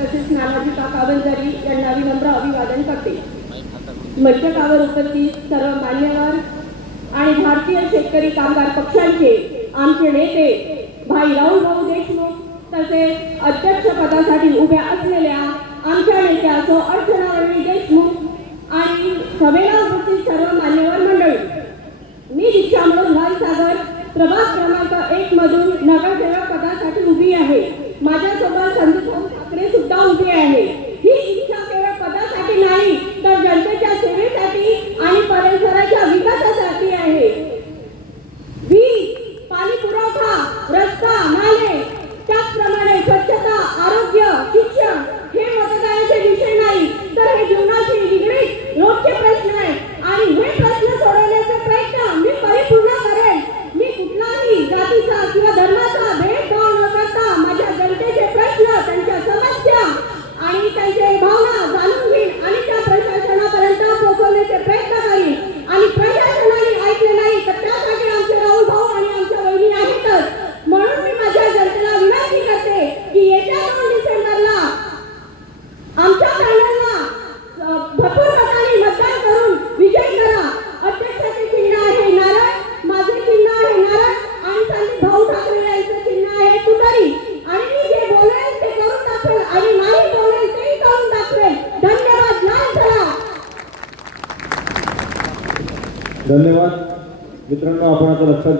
तसेच नानाजी काका बंजारी यांना विनम्र अभिवादन करते. मंचकावर उपस्थित सर्व मान्यवर आणि भारतीय शेतकरी कामगार पक्षांचे आमचे नेते भाई राहुल भाऊ देशमुख तसेच अध्यक्षपदासाठी उभ्या असलेल्या आमच्या नेत्या सो अर्चना देशमुख आणि सभेला उपस्थित सर्व मान्यवर मंडळी, मी दीक्षामृत भाईसागर प्रभाग क्रमांक 1 मधून नगरसेवक पदासाठी उभी आहे. माझ्यासोबत संदीप भाऊ ठाकरे सुद्धा उभे आहे. ही इच्छा केवळ पदासाठी नाही तर जनतेच्या सेवेसाठी आणि परिसराच्या विकासासाठी आहे. वीज, पाणी पुरवठा, रस्ता, नाले, त्याचप्रमाणे स्वच्छता, आरोग्य, शिक्षण हे मतदानाचे विषय नाही तर हे जीवनाशी निगडीत रोजचे प्रश्न आहेत आणि हे प्रश्न सोडवण्याचा प्रयत्न मी परिपूर्ण करेन. मी कुठलाही जातीचा किंवा धर्माचा भेदभाव न करता माझ्या जनतेचे प्रश्न, त्यांच्या समस्या आणि त्यांचे भावना जाणून घेईन आणि त्या प्रशासनापर्यंत पोहोचवण्याचे प्रयत्न करीन. आणि प्रशासनाने ऐकले नाही तर त्यासाठी आमचे राहुल भाऊ आणि आमच्या वहिनी आहेतच. म्हणून मी माझ्या जनतेला विनंती करते की येत्या 2 डिसेंबरला आमच्या पॅनलला भरपूर मतांनी मतदान करून विजय करा. अध्यक्षाचे चिन्ह आहे नारळ, माझे चिन्ह आहे नारळ आणि संदीप भाऊ ठाकरे यांचे चिन्ह आहे तुतारी. आणि मी जे बोलेल ते करून दाखवेल आणि नाही बोलेल तेही करून दाखवेल. धन्यवाद. लाल चला. धन्यवाद मित्रांनो. आपण आता लक्षात